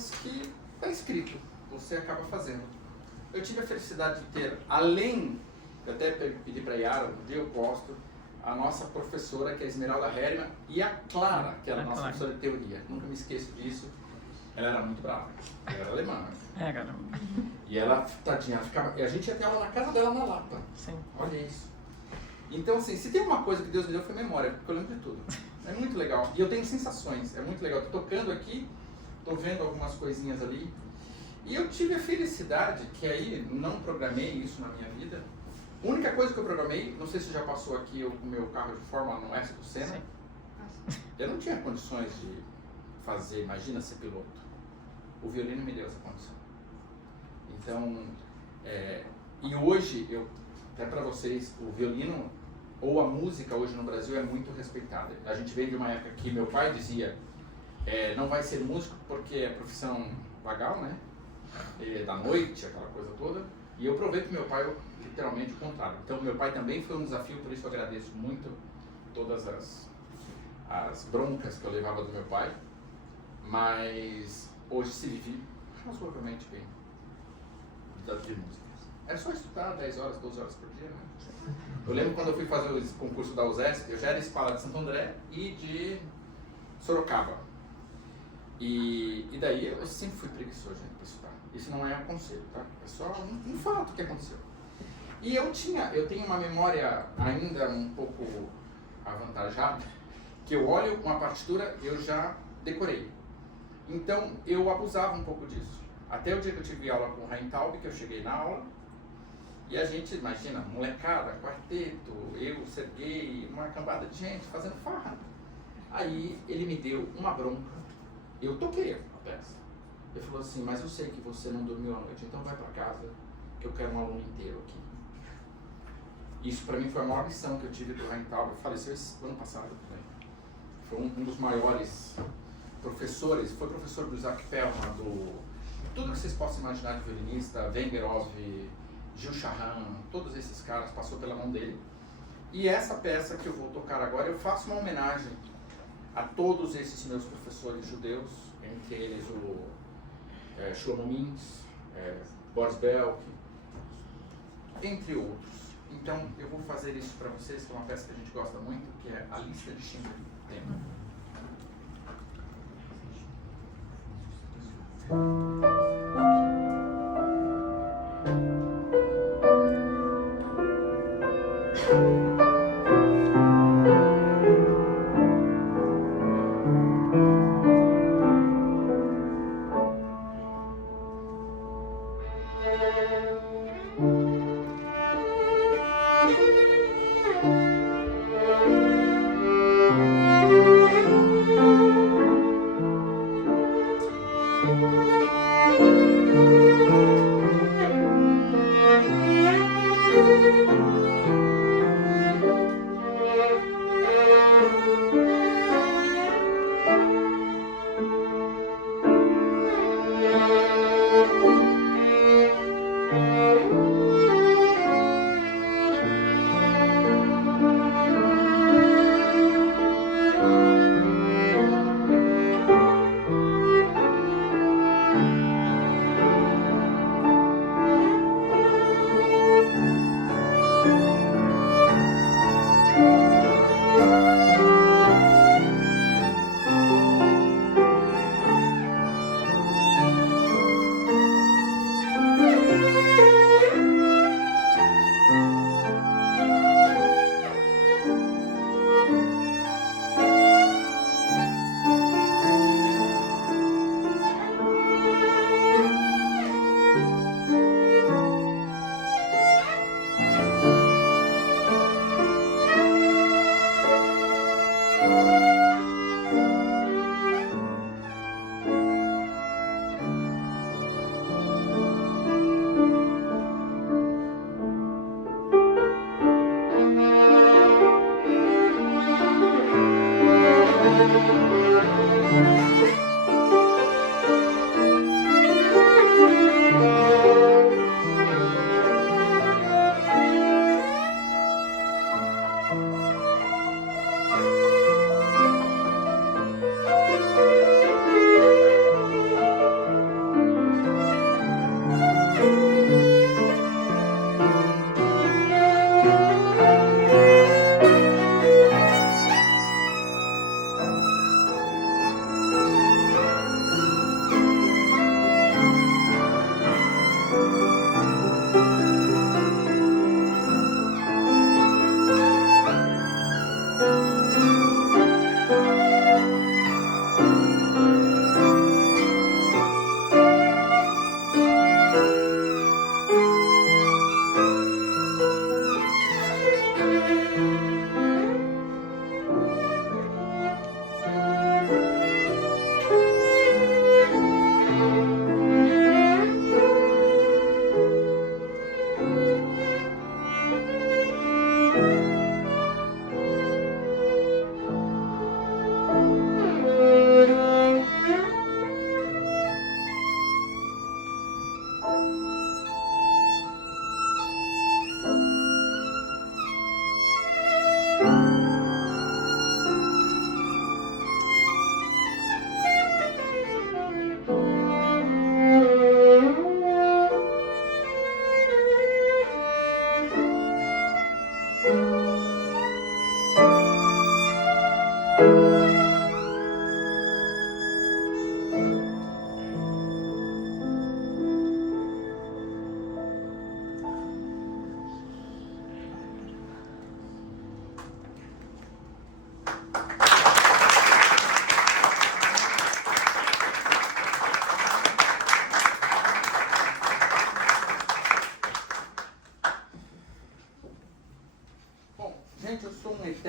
coisas que está escrito, você acaba fazendo. Eu tive a felicidade de ter, além, eu até pedi para a Yara, um dia eu posto, a nossa professora, que é a Esmeralda Herrmann, e a Clara, que era a nossa professora de teoria. Nunca me esqueço disso. Ela era muito brava. Ela era alemã. É, cara. E ela, tadinha, ela ficava... E a gente ia ter aula na casa dela, na Lapa. Sim. Olha isso. Então, assim, se tem uma coisa que Deus me deu foi memória, porque eu lembro de tudo. É muito legal. E eu tenho sensações. É muito legal. Tô tocando aqui, tô vendo algumas coisinhas ali. E eu tive a felicidade, que aí não programei isso na minha vida. A única coisa que eu programei, não sei se já passou aqui o meu carro de Fórmula no S do Senna. Sim. Eu não tinha condições de fazer, imagina ser piloto. O violino me deu essa condição. Então, e hoje, até para vocês, o violino ou a música hoje no Brasil é muito respeitada. A gente veio de uma época que meu pai dizia, não vai ser músico porque é profissão vagal, né? Da noite, aquela coisa toda. E eu provei para meu pai literalmente o contrário. Então, meu pai também foi um desafio, por isso eu agradeço muito todas as broncas que eu levava do meu pai. Mas hoje se vive razoavelmente bem de música. É só estudar 10 horas, 12 horas por dia, né? Eu lembro quando eu fui fazer o concurso da USESP, eu já era escola de Santo André e de Sorocaba. E daí eu sempre fui preguiçoso, gente, para estudar. Isso não é um conselho, tá? É só um fato que aconteceu. E eu tenho uma memória ainda um pouco avantajada, que eu olho uma partitura eu já decorei. Então eu abusava um pouco disso. Até o dia que eu tive aula com o Reintaub, que eu cheguei na aula, e a gente, imagina, molecada, quarteto, eu, Serguei, uma cambada de gente fazendo farra. Aí ele me deu uma bronca, eu toquei a peça. Ele falou assim, mas eu sei que você não dormiu à noite, então vai pra casa, que eu quero um aluno inteiro aqui. Isso pra mim foi a maior lição que eu tive do Reintaub. Ele faleceu esse ano passado também. Foi um dos maiores professores, foi professor do Isaac Perlman, tudo que vocês possam imaginar de violinista, Wengerov, Gil Charran, todos esses caras passou pela mão dele. E essa peça que eu vou tocar agora, eu faço uma homenagem a todos esses meus professores judeus, entre eles o Shlomo Mintz, Boris Belk, entre outros. Então eu vou fazer isso para vocês, que é uma peça que a gente gosta muito, que é a Lista de Schindler, tema.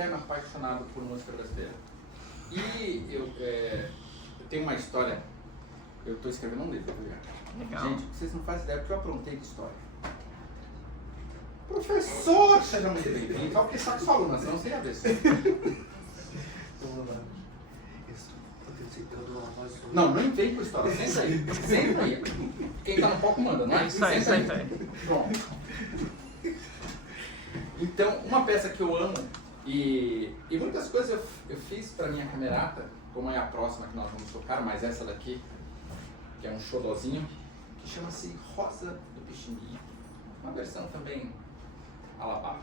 eterno apaixonado por música brasileira. E eu tenho uma história, eu estou escrevendo um livro, Legal. gente, vocês não fazem ideia do que eu aprontei de história. Professor, seja muito bem-vindo. Só porque sabe sua aluna, senão você ia ver. Não, não vem com história. Senta aí. Senta aí. Quem tá no palco manda, não é? Isso aí, Senta aí. Pronto. Então, uma peça que eu amo e muitas coisas eu fiz para minha camerata, como é a próxima que nós vamos tocar, mas essa daqui, que é um xodozinho, que chama-se Rosa do Pixinguinha. Uma versão também Alabá.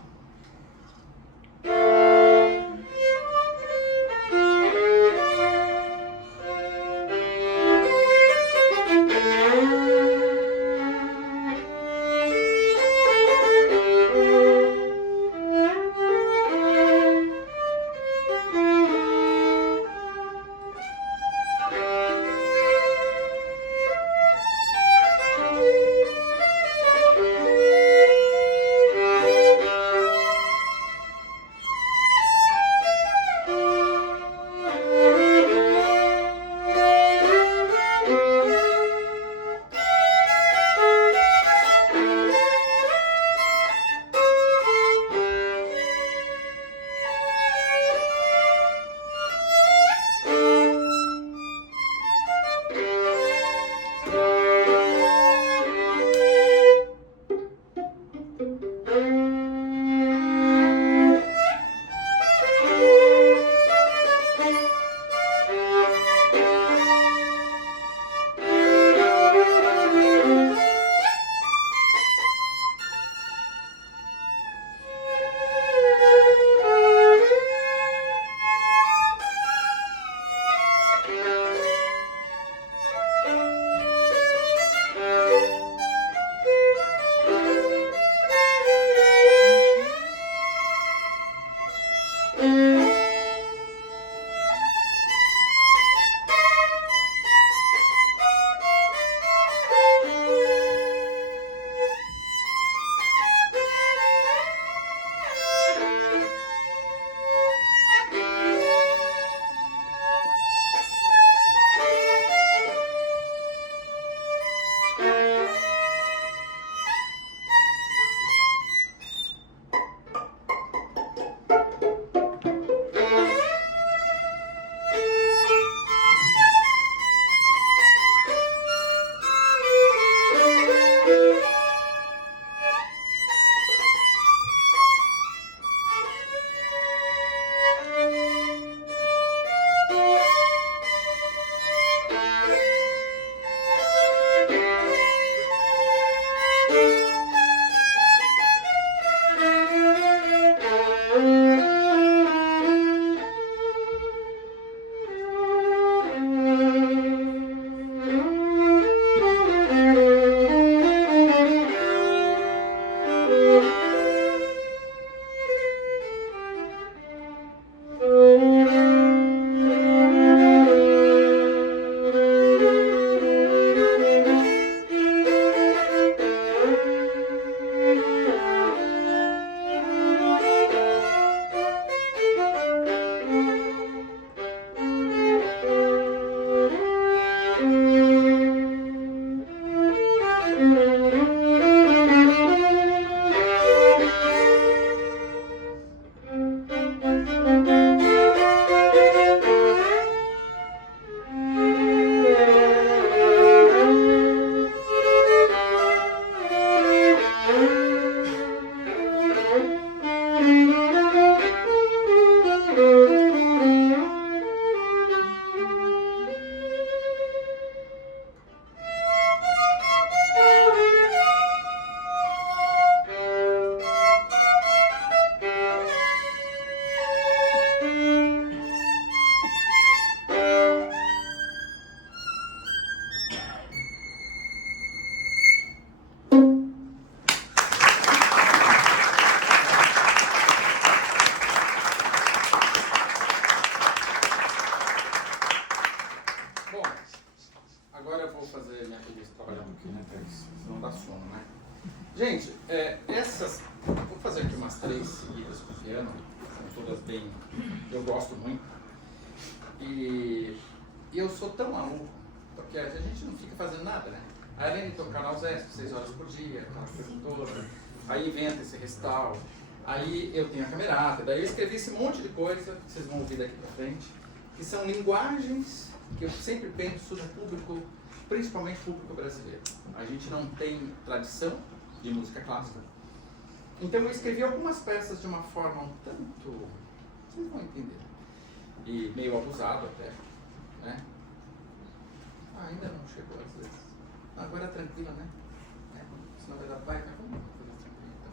Agora eu vou fazer minha revista trabalhando aqui, né, Thaís? Senão dá sono, né? Gente, vou fazer aqui umas 3 seguidas com o piano, são todas bem, eu gosto muito. E eu sou tão maluco, porque a gente não fica fazendo nada, né? Aí além de tocar na USESP, 6 horas por dia, aquela coisa toda, aí inventa esse recital, aí eu tenho a camerata, daí eu escrevi esse monte de coisa, que vocês vão ouvir daqui pra frente, que são linguagens que eu sempre penso no público, principalmente público brasileiro. A gente não tem tradição de música clássica, então eu escrevi algumas peças de uma forma um tanto, vocês vão entender, e meio abusado até, né? Ainda não chegou às vezes. Agora é tranquila, né? Senão vai dar pai, mas vamos fazer tranquilo então.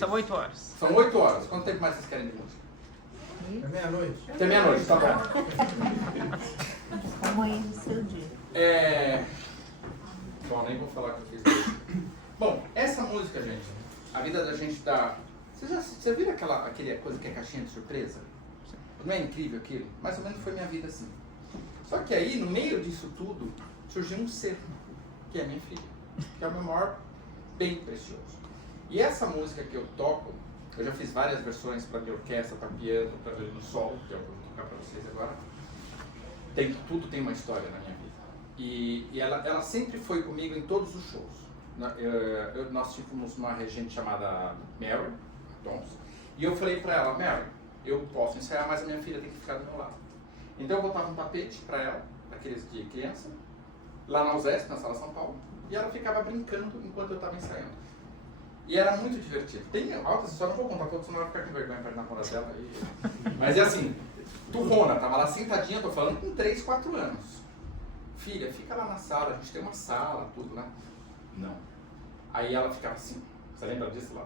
São 8 horas. São 8 horas. Quanto tempo mais vocês querem de música? É meia-noite. Até meia-noite, tá bom. Como aí no seu dia. Bom, nem vou falar o que eu fiz hoje. Bom, essa música, gente, a vida da gente tá... Você viram aquela coisa que é caixinha de surpresa? Não é incrível aquilo? Mais ou menos foi minha vida assim. Só que aí, no meio disso tudo, surgiu um ser, que é minha filha, que é o meu maior bem precioso. E essa música que eu toco, eu já fiz várias versões para minha orquestra, para piano, para violino solo, que é o que eu vou tocar para vocês agora. Tudo tem uma história na minha vida. E ela sempre foi comigo em todos os shows. Nós tínhamos uma regente chamada Mary Dons, e eu falei para ela, Mary, eu posso ensaiar, mas a minha filha tem que ficar do meu lado. Então eu botava um tapete para ela, daqueles de criança, lá na USESP, na Sala São Paulo, e ela ficava brincando enquanto eu estava ensaiando. E era muito divertido. Tem altas histórias, não vou contar todas, senão ela vai ficar com vergonha perto na conta dela. Mas é assim, turrona, tava lá sentadinha, tô falando com 3, 4 anos. Filha, fica lá na sala, a gente tem uma sala, tudo lá. Não. Aí ela ficava assim, você lembra disso lá?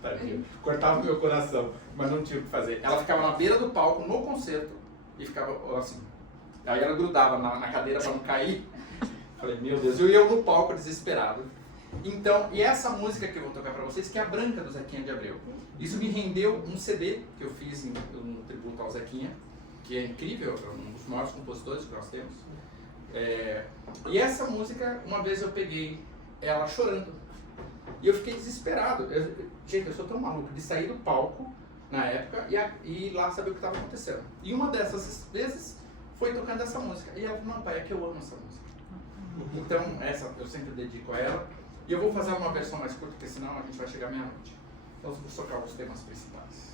Tadinho. Cortava o meu coração, mas não tinha o que fazer. Ela ficava na beira do palco, no concerto, e ficava assim. Aí ela grudava na cadeira para não cair. Falei, meu Deus, eu no palco desesperado. Então, e essa música que eu vou tocar para vocês, que é a Branca do Zequinha de Abreu. Isso me rendeu um CD que eu fiz no tributo ao Zequinha, que é incrível, é um dos maiores compositores que nós temos. E essa música, uma vez eu peguei ela chorando. E eu fiquei desesperado. Gente, eu sou tão maluco de sair do palco na época e ir lá saber o que estava acontecendo. E uma dessas vezes foi tocando essa música. E ela falou, não pai, é que eu amo essa música. Então, essa eu sempre dedico a ela. E eu vou fazer uma versão mais curta, porque senão a gente vai chegar meia-noite. Então, vou tocar os temas principais.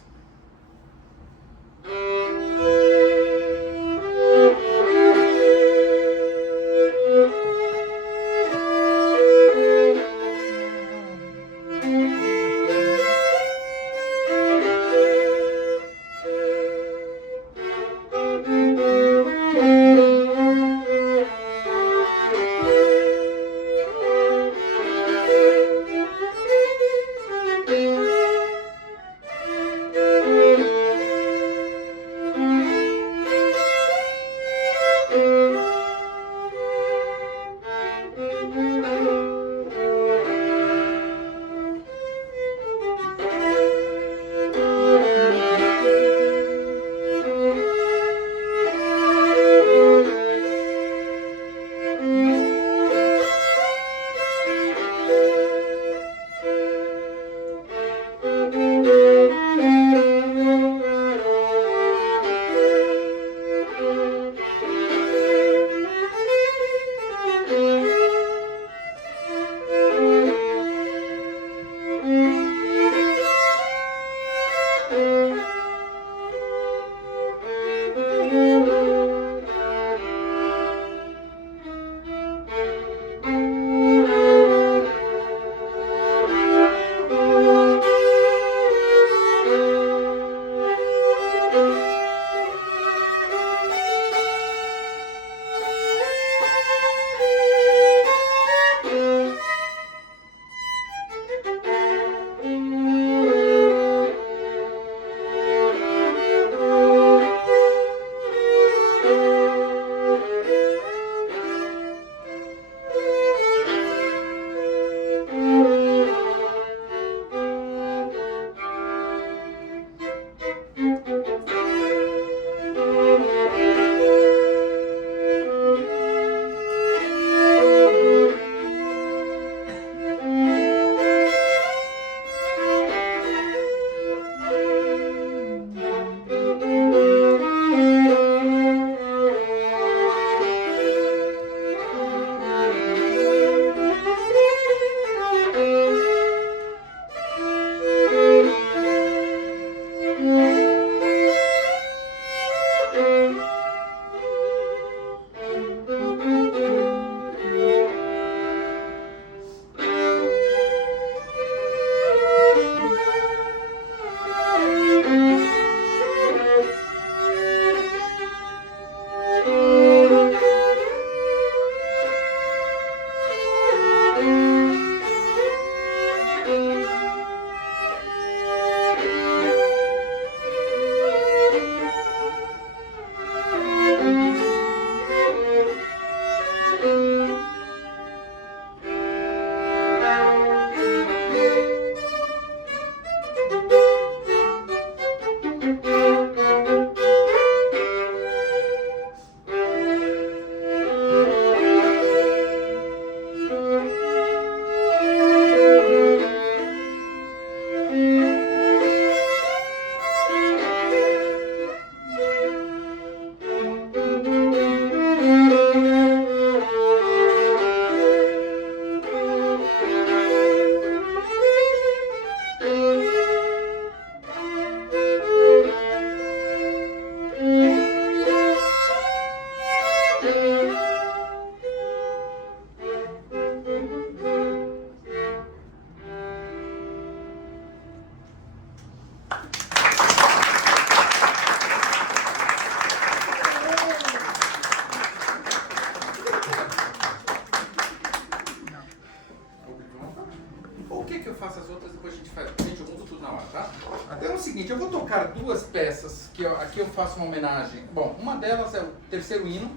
o seguinte, eu vou tocar duas peças, que aqui eu faço uma homenagem. Bom, uma delas é o terceiro hino,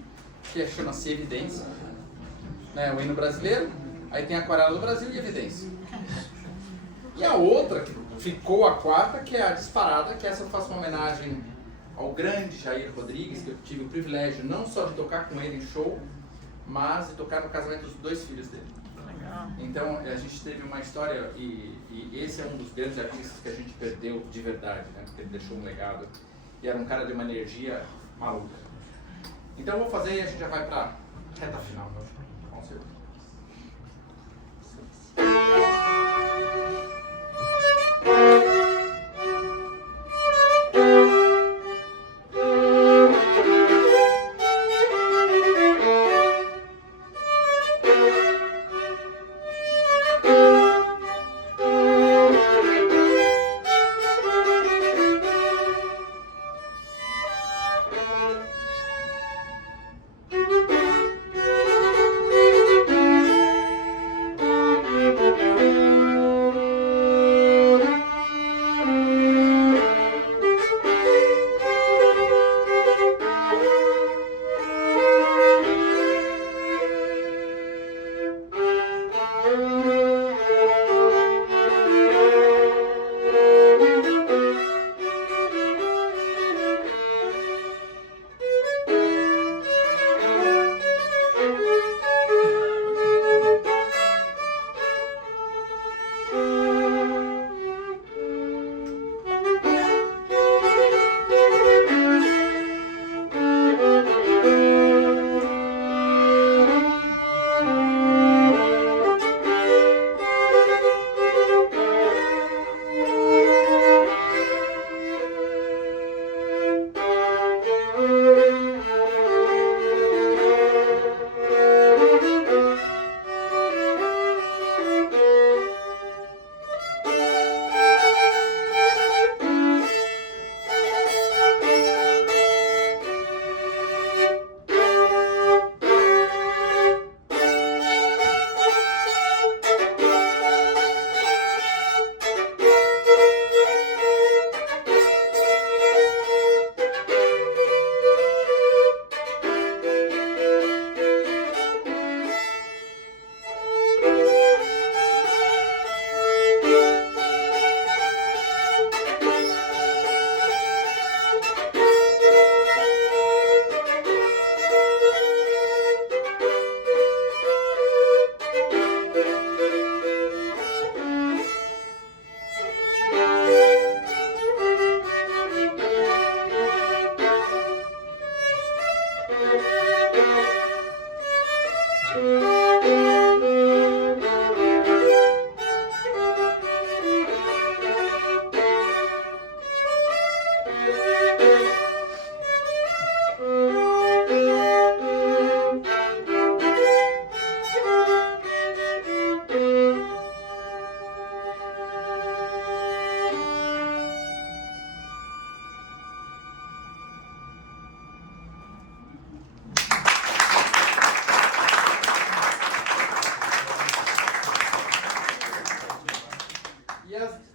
que chama-se Evidência, né, o hino brasileiro. Aí tem a Aquarela do Brasil e Evidência. E a outra, que ficou a quarta, que é a Disparada, que essa eu faço uma homenagem ao grande Jair Rodrigues, que eu tive o privilégio não só de tocar com ele em show, mas de tocar no casamento dos dois filhos dele. Então a gente teve uma história e esse é um dos grandes artistas que a gente perdeu de verdade, né? Porque ele deixou um legado e era um cara de uma energia maluca. Então eu vou fazer e a gente já vai para reta final. Com certeza.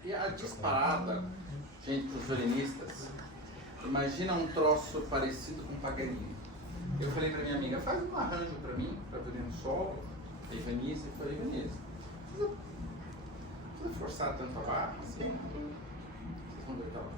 E a Disparada, gente, para os violinistas, imagina um troço parecido com Paganini. Eu falei para minha amiga, faz um arranjo para mim, para violino solo, e Ivanise, eu falei, Ivanise, não precisa forçar tanto a barra, assim, vocês vão deitar lá.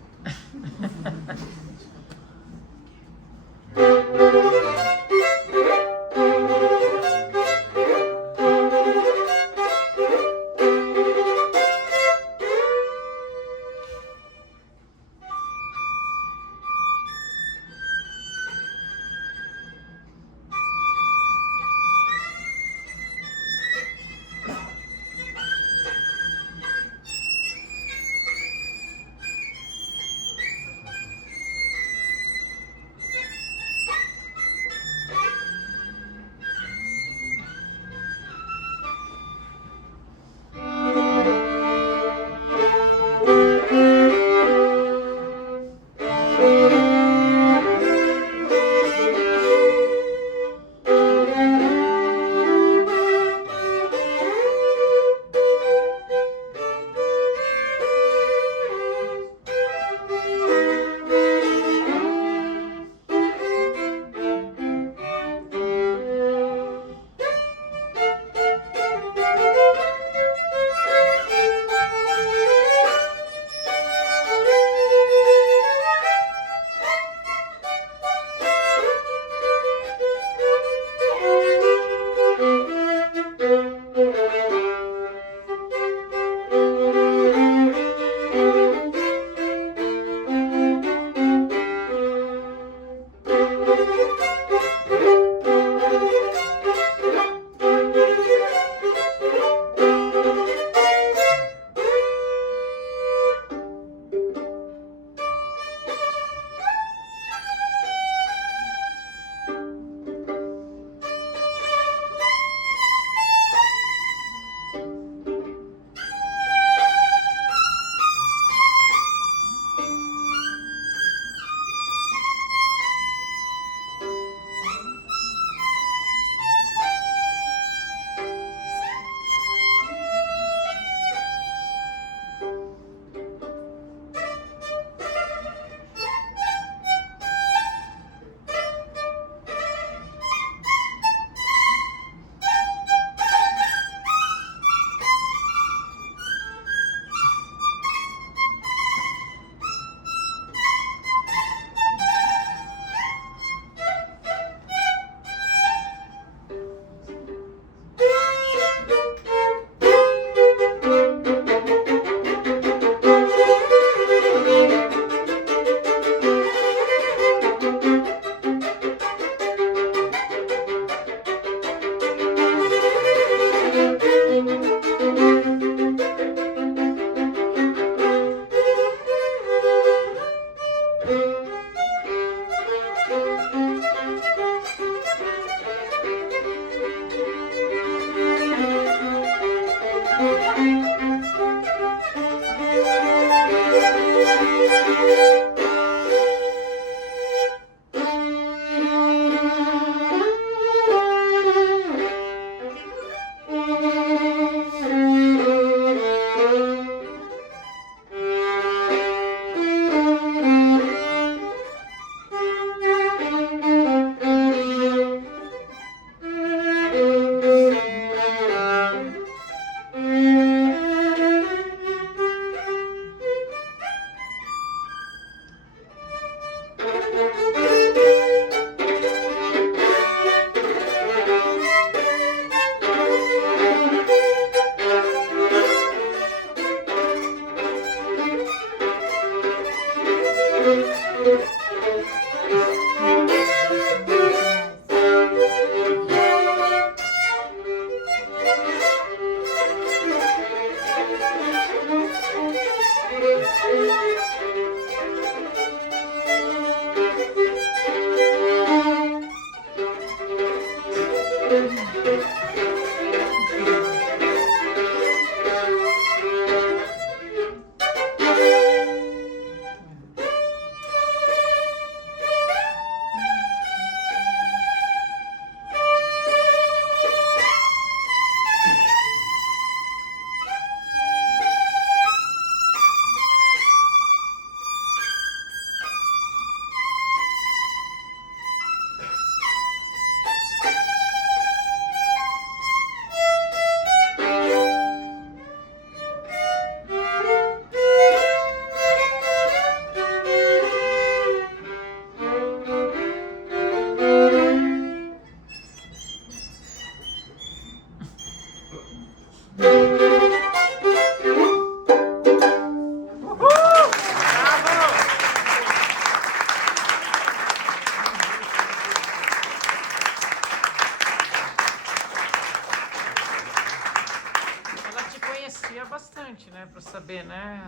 saber, né?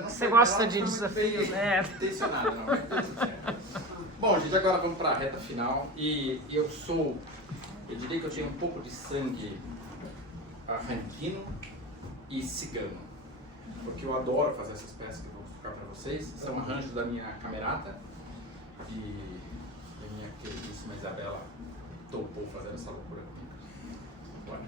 Não Você foi- gosta ela de não foi muito desafios, bem né? intencionada, não, mas tudo certo. Bom, gente, agora vamos para a reta final. E eu diria que eu tenho um pouco de sangue argentino e cigano. Porque eu adoro fazer essas peças que eu vou explicar para vocês. São arranjos da minha camerata. E a minha queridíssima Isabela topou fazer essa loucura comigo. Bora.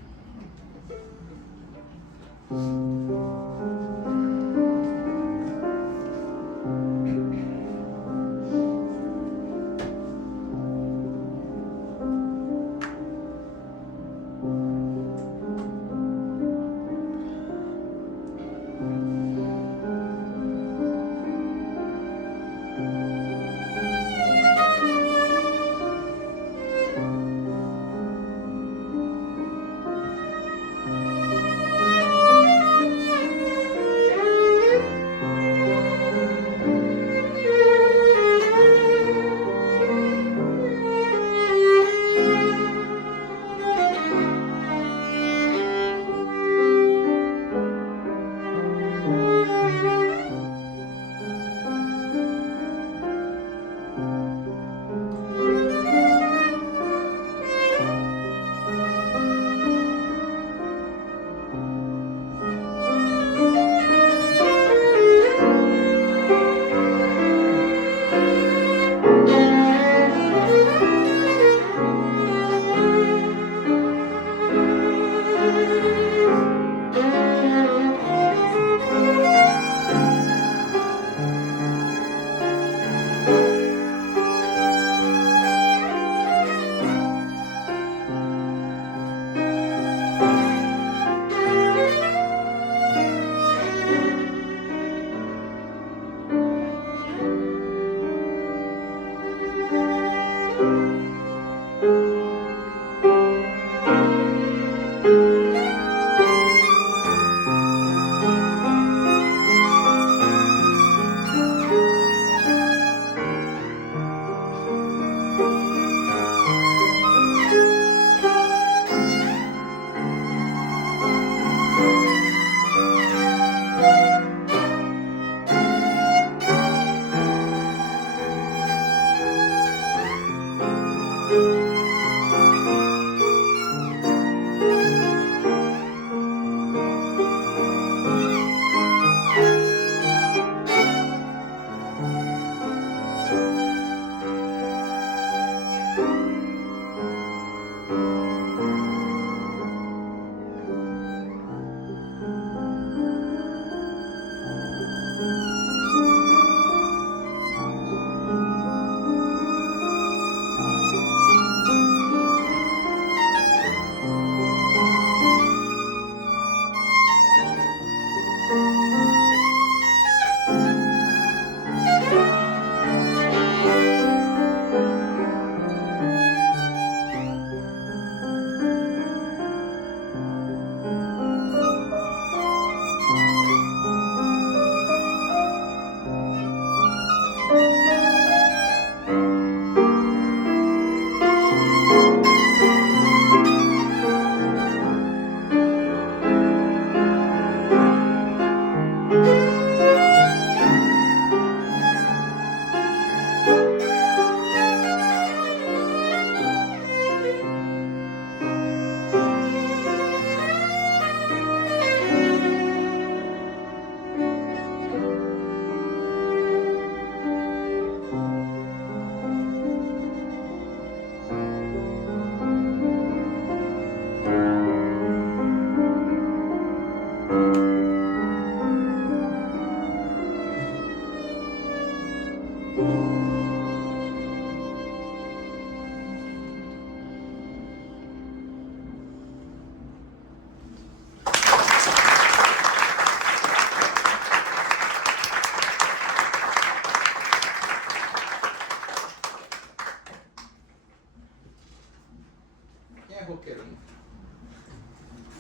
roqueiro.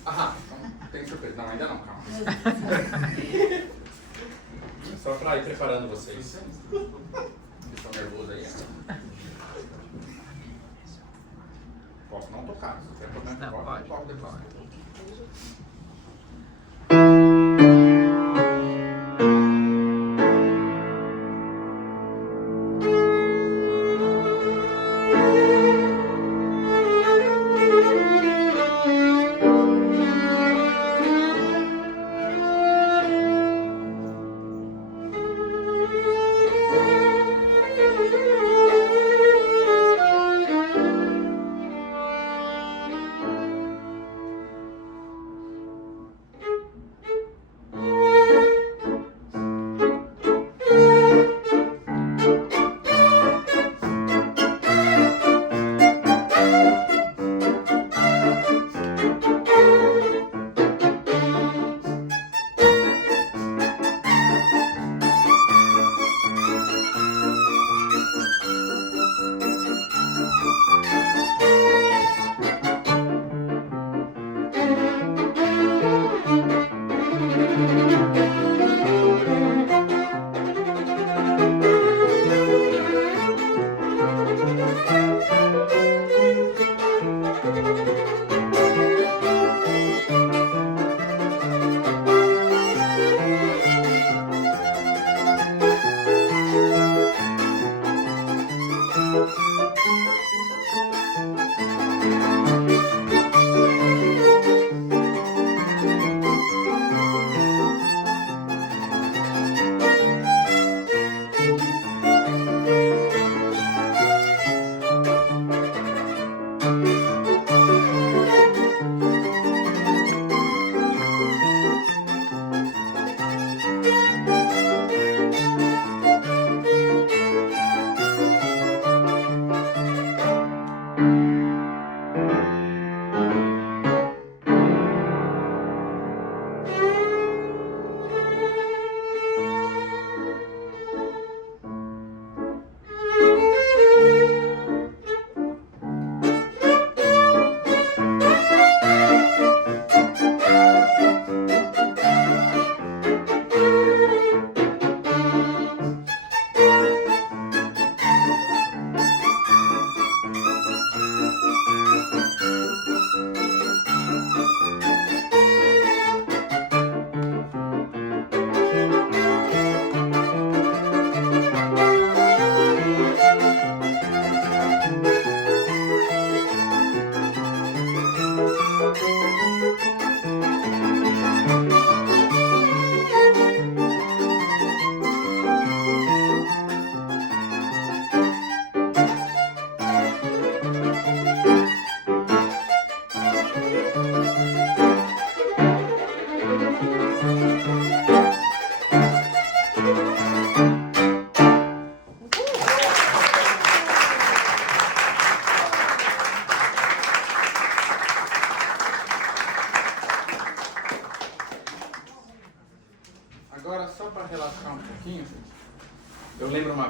Ah, então tem surpresa. Não, ainda não, calma. Só pra ir preparando vocês. Vocês estão nervosos aí? Posso não tocar. Se tiver problema, Não, eu toco depois. pode.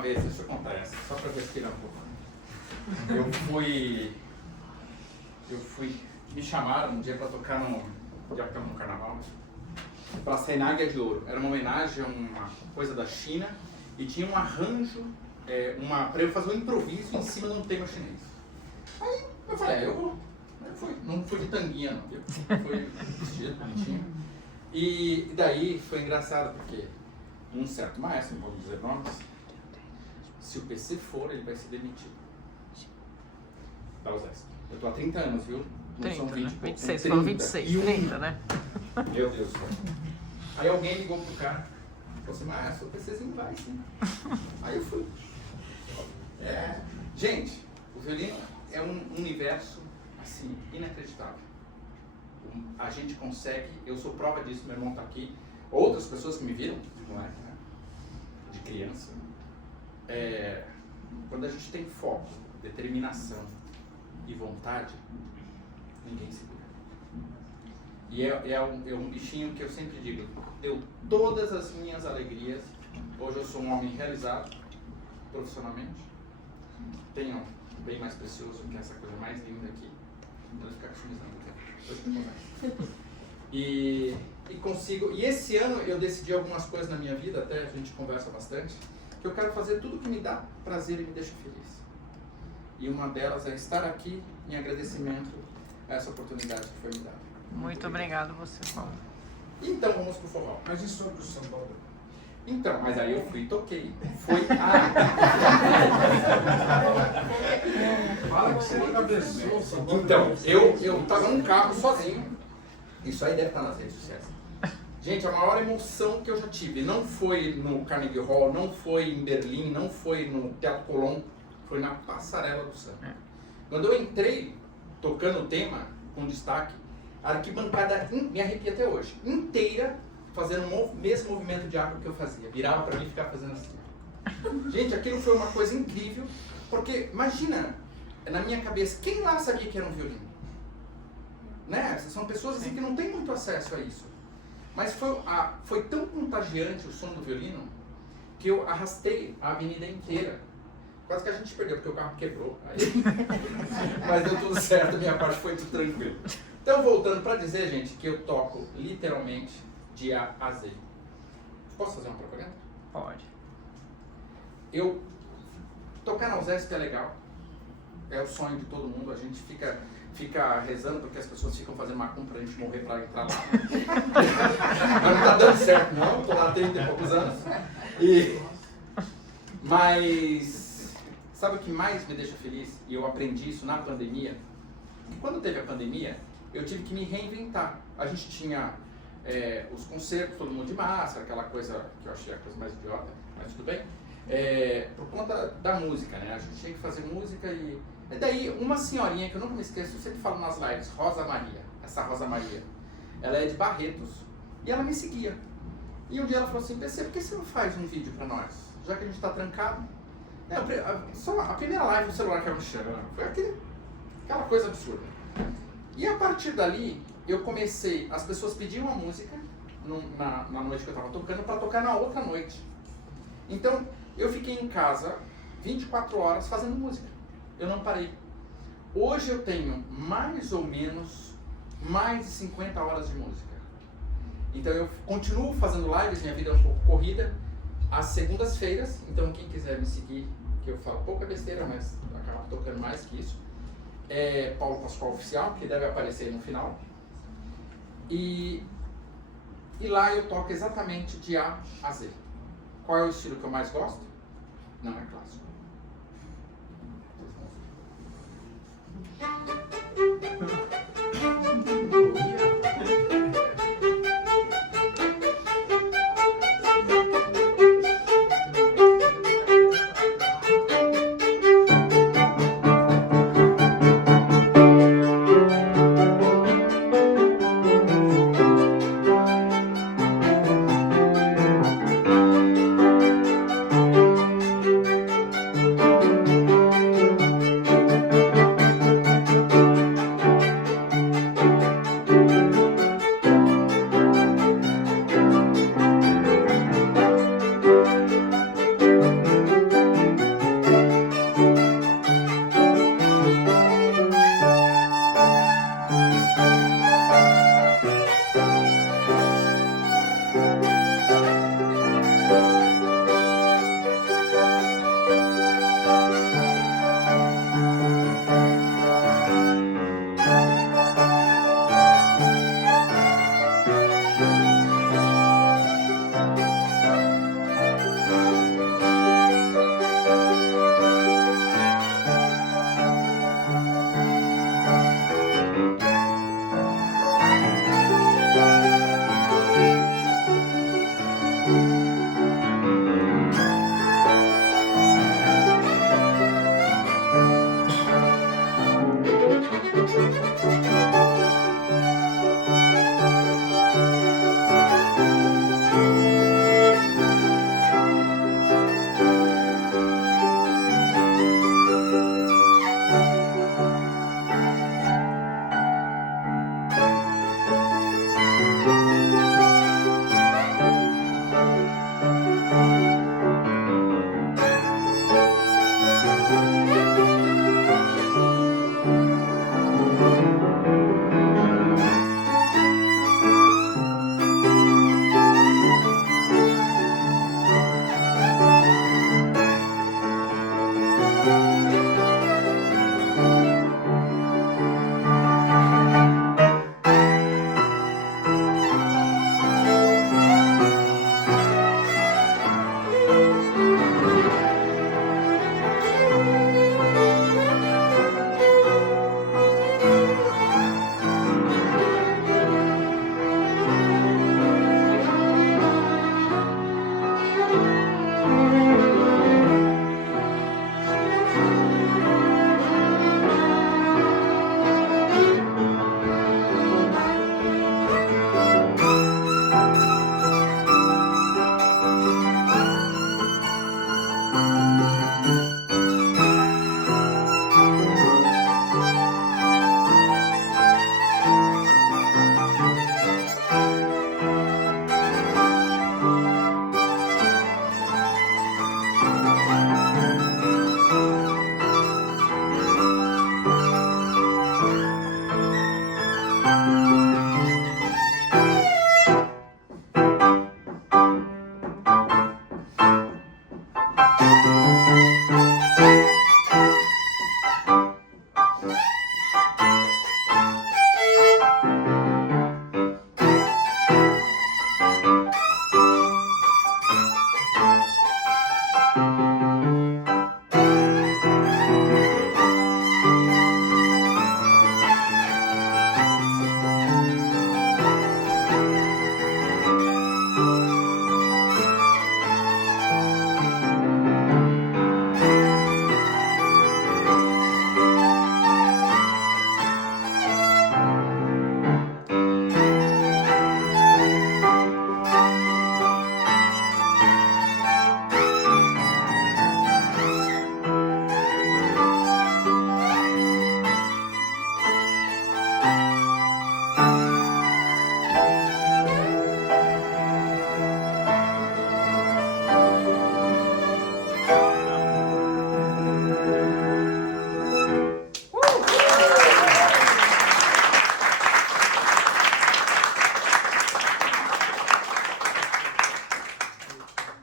vez, deixa eu contar essa, só para respirar um pouco. Me chamaram um dia para tocar já que estamos no carnaval, para sair na Águia de Ouro. Era uma homenagem a uma coisa da China e tinha um arranjo, para eu fazer um improviso em cima de um tema chinês. Aí eu falei, eu vou. Não fui de tanguinha, não, viu? Fui vestido, bonitinho. E daí foi engraçado, porque um certo maestro, não vamos dizer nomes, se o PC for, ele vai ser demitido. Da USESP. Eu estou há 30 anos, viu? Não 30, são 20, né? 26, 30, falou 26, 30, né? Meu Deus do céu. Aí alguém ligou pro cara, falou assim, maestro, o PCzinho vai sim. Aí eu fui. Gente, o violino é um universo, assim, inacreditável. A gente consegue, eu sou prova disso, meu irmão está aqui, outras pessoas que me viram, moleque, né? De criança. Quando a gente tem foco, determinação e vontade, ninguém segura. E é um bichinho que eu sempre digo, deu todas as minhas alegrias. Hoje eu sou um homem realizado profissionalmente. Tenho bem mais precioso que essa coisa mais linda aqui. Então ficar customizando aqui. E consigo. E esse ano eu decidi algumas coisas na minha vida, até a gente conversa bastante, que eu quero fazer tudo que me dá prazer e me deixa feliz. E uma delas é estar aqui em agradecimento a essa oportunidade que foi me dada. Muito obrigado você, Paulo. Então vamos pro forró. Mas e sobre o samba? Então, mas aí eu fui e toquei. Fala que você cabeçou o samba. Então, eu tava num carro sozinho. Isso aí deve estar nas redes sociais. Gente, a maior emoção que eu já tive não foi no Carnegie Hall, não foi em Berlim, não foi no Teatro Colón, foi na Passarela do Samba. Quando eu entrei tocando o tema com destaque, a arquibancada, me arrepia até hoje, inteira fazendo o mesmo movimento de arco que eu fazia. Virava para mim e ficava fazendo assim. Gente, aquilo foi uma coisa incrível, porque imagina, na minha cabeça, quem lá sabia que era um violino? Né? São pessoas assim, que não têm muito acesso a isso. Mas foi tão contagiante o som do violino que eu arrastei a avenida inteira. Quase que a gente perdeu, porque o carro quebrou. Aí... Mas deu tudo certo, minha parte foi tudo tranquilo. Então, voltando para dizer, gente, que eu toco literalmente de A a Z. Posso fazer uma propaganda? Pode. Tocar na USESP é legal. É o sonho de todo mundo. A gente fica rezando porque as pessoas ficam fazendo macumba pra gente morrer pra entrar lá. Mas não tá dando certo, não. Tô lá há 30 e poucos anos. Mas sabe o que mais me deixa feliz? E eu aprendi isso na pandemia. E quando teve a pandemia, eu tive que me reinventar. A gente tinha os concertos, todo mundo de máscara, aquela coisa que eu achei a coisa mais idiota, mas tudo bem. Por conta da música, né? A gente tinha que fazer música e daí uma senhorinha que eu nunca me esqueço, eu sempre falo nas lives, Rosa Maria, essa Rosa Maria, ela é de Barretos e ela me seguia. E um dia ela falou assim, PC, por que você não faz um vídeo pra nós? Já que a gente tá trancado. Só a primeira live no celular que ela me chama, foi aquela coisa absurda. E a partir dali, eu comecei, as pessoas pediam a música na noite que eu estava tocando para tocar na outra noite. Então, eu fiquei em casa 24 horas fazendo música. Eu não parei. Hoje eu tenho mais ou menos mais de 50 horas de música. Então eu continuo fazendo lives, minha vida é um pouco corrida, às segundas-feiras. Então quem quiser me seguir, que eu falo pouca besteira, mas eu acabo tocando mais que isso, é Paulo Pascoal Oficial, que deve aparecer no final. E lá eu toco exatamente de A a Z. Qual é o estilo que eu mais gosto? Não é clássico.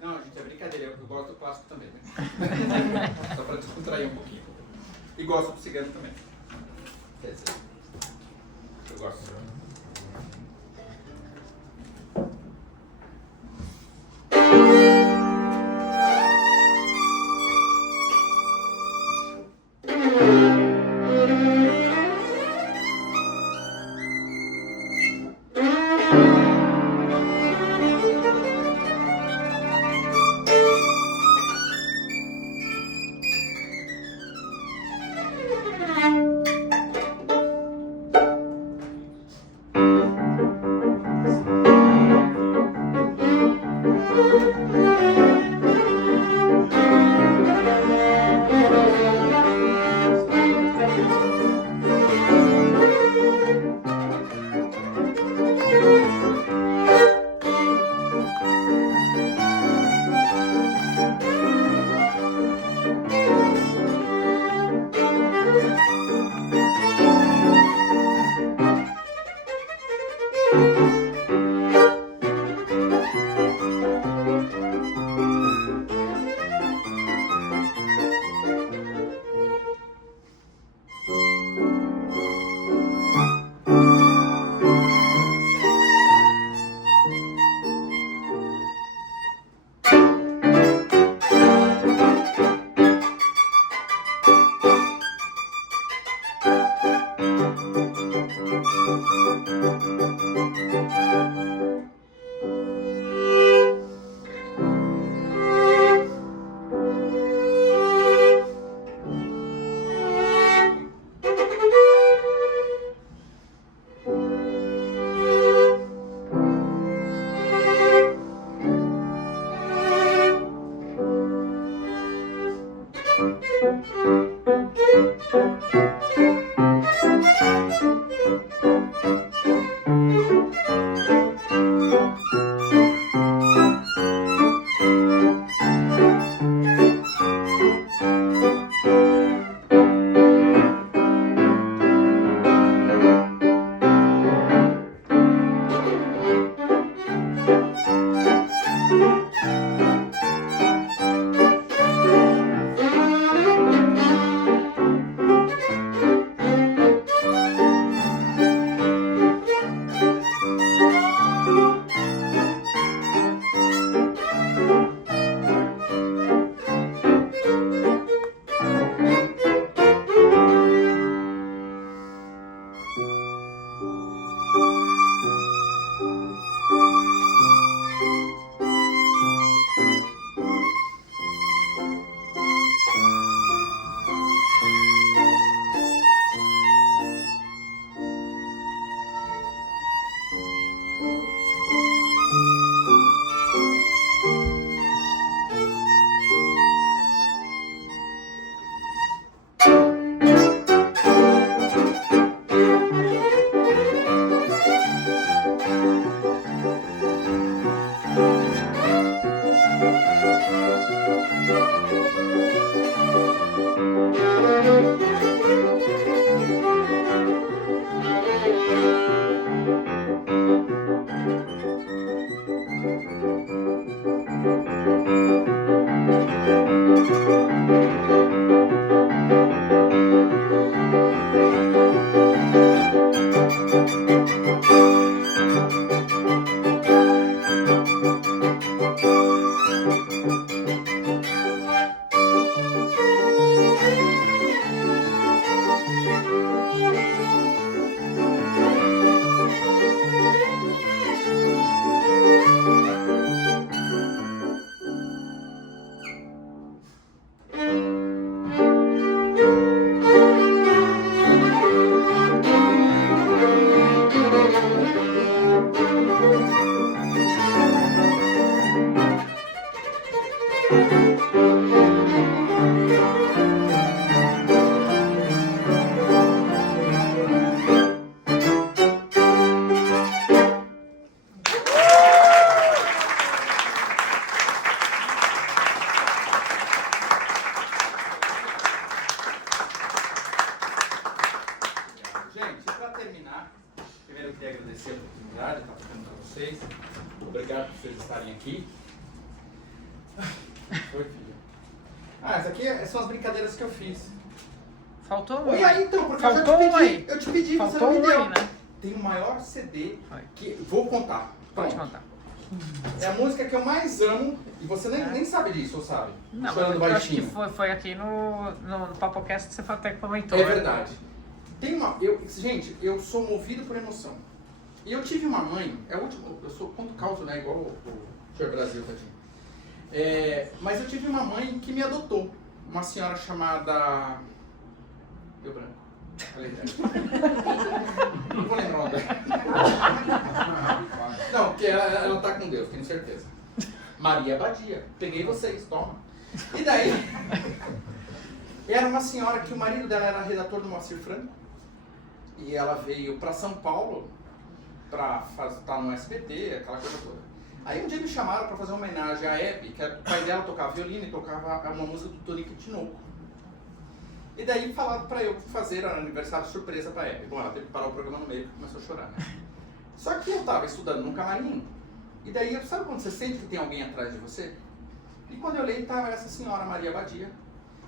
Não, gente, é brincadeira, eu gosto do clássico também, né? Só pra descontrair um pouquinho. E gosto do cigano também. Quer dizer, eu gosto. queria agradecer a oportunidade de estar falando para vocês. Obrigado por vocês estarem aqui. Oi, filho. Essas aqui são as brincadeiras que eu fiz. Faltou um. Oi, aí então, porque Faltou eu te pedi, você Faltou não me um deu. aí, né? Tem o maior CD Foi. que... Vou contar. Pode Pronto. contar. É a música que eu mais amo e você nem sabe disso, ou sabe? Não, Chorando eu acho que Baixinho. foi aqui no Papocast que você até comentou. É né? verdade. Gente, eu sou movido por emoção. E eu tive uma mãe, eu sou ponto causa, né? Igual o Senhor Brasil, tadinho. Mas eu tive uma mãe que me adotou. Uma senhora chamada... Deu branco. Falei dela. Não vou lembrar o nome dela. Não, porque ela tá com Deus, tenho certeza. Maria Badia. Peguei vocês, toma. E daí... Era uma senhora que o marido dela era redator do Moacir Franco. E ela veio para São Paulo para estar no SBT, aquela coisa toda. Aí um dia me chamaram para fazer uma homenagem à Hebe, que o pai dela tocava violino e tocava uma música do Tonico Tinoco. E daí falaram para eu fazer um aniversário surpresa para a Hebe. Bom, ela teve que parar o programa no meio e começou a chorar, né? Só que eu estava estudando num camarim, e daí, sabe quando você sente que tem alguém atrás de você? E quando eu olhei, estava essa senhora Maria Badia.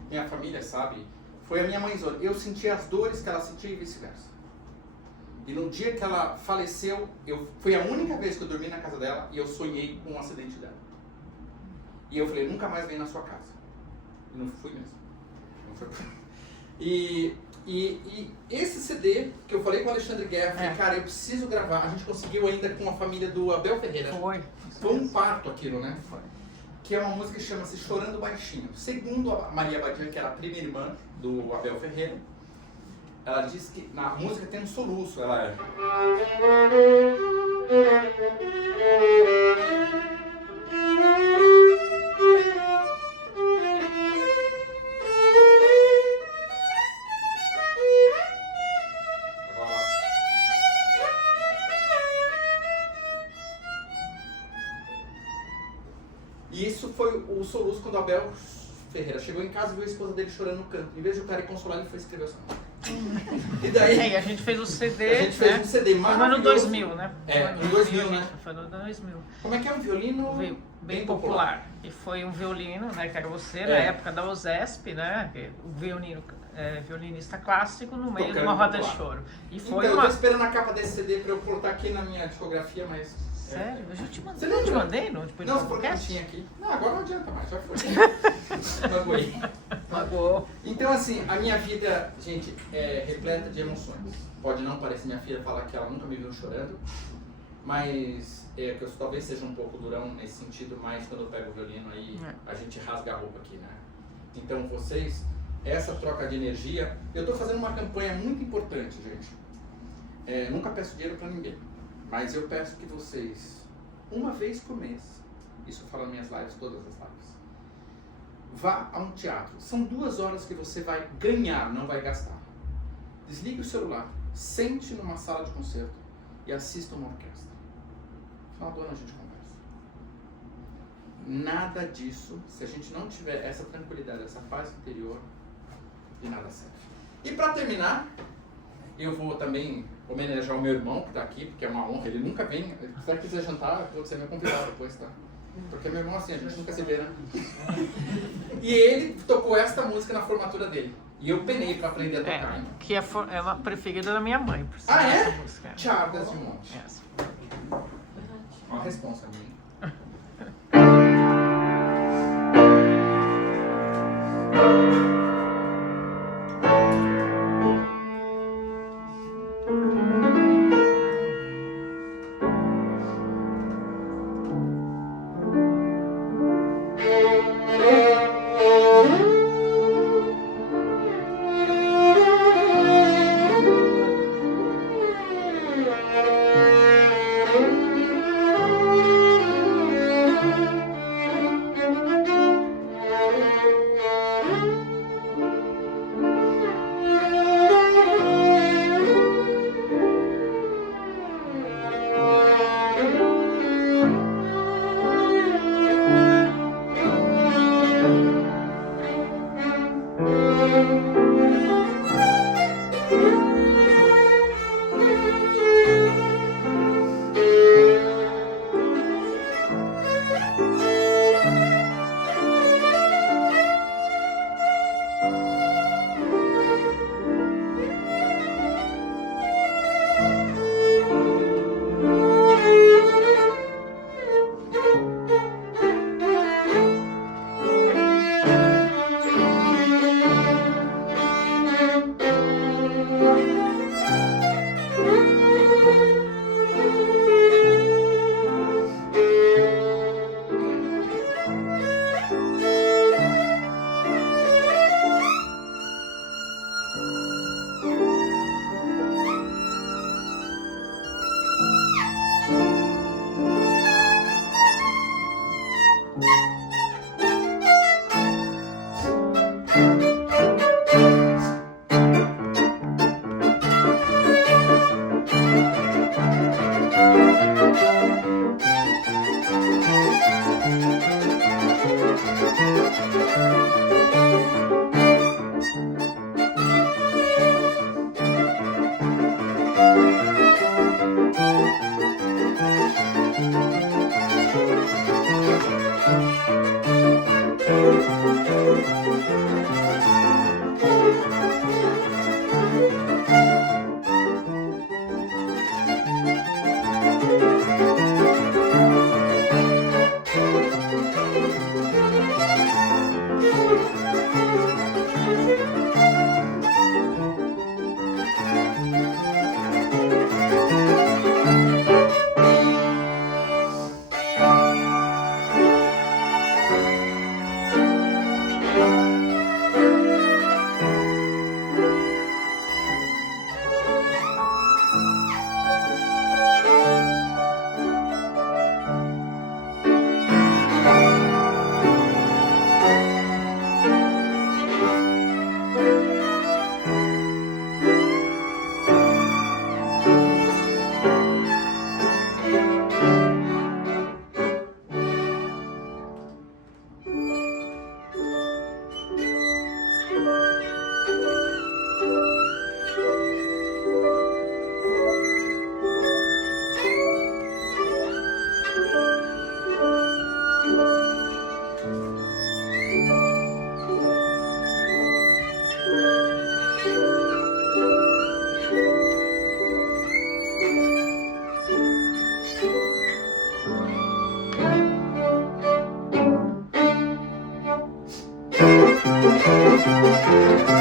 Minha família sabe, foi a minha mãezona. Eu senti as dores que ela sentia e vice-versa. E no dia que ela faleceu, foi a única vez que eu dormi na casa dela e eu sonhei com um acidente dela. E eu falei, nunca mais venho na sua casa. E não fui mesmo. Não foi. E esse CD que eu falei com o Alexandre Guerra, falei, cara, eu preciso gravar. A gente conseguiu ainda com a família do Abel Ferreira. Foi um parto aquilo, né? Foi. Que é uma música que chama-se Chorando Baixinho. Segundo a Maria Badia, que era a prima irmã do Abel Ferreira, ela diz que na música tem um soluço. Ela é... E isso foi o soluço quando o Abel Ferreira chegou em casa e viu a esposa dele chorando no canto. Em vez de o cara ir consolar, ele foi escrever essa música. E daí... E a gente fez o CD, a gente fez um CD foi no ano maravilhoso. 2000, né? Em 2000, né? Foi no ano 2000. Como é que é um violino Bem popular. E foi um violino, né, que era você, na época da USESP, né? O violinista clássico no meio de uma roda de choro. E foi então, eu tô esperando a capa desse CD pra eu colocar aqui na minha discografia, mas... Sério? Eu já te mandei. Você não te mandei? Não, depois não, do porque não podcast? tinha aqui. Não, agora não adianta mais, já foi. Magoei. Magoou. Então, assim, a minha vida, gente, é repleta de emoções. Pode não parecer minha filha falar que ela nunca me viu chorando, mas que eu talvez seja um pouco durão nesse sentido, mas quando eu pego o violino aí, a gente rasga a roupa aqui, né? Então, vocês, essa troca de energia, eu tô fazendo uma campanha muito importante, gente. Nunca peço dinheiro pra ninguém. Mas eu peço que vocês, uma vez por mês, isso eu falo nas minhas lives, todas as lives, vá a um teatro. São 2 horas que você vai ganhar, não vai gastar. Desligue o celular, sente numa sala de concerto e assista uma orquestra. No final do ano a gente conversa. Nada disso, se a gente não tiver essa tranquilidade, essa paz interior, de nada serve. E para terminar, eu vou também homenagear o meu irmão que está aqui, porque é uma honra, ele nunca vem. Se você quiser jantar, você é meu convidado depois, tá? Porque meu irmão, assim, a gente nunca se vê, né? E ele tocou esta música na formatura dele. E eu penei para aprender a tocar, hein? Que é uma preferida da minha mãe, por sinal, Ah, é? essa música. Chardas de Monte. Essa. Uma responsa minha. Música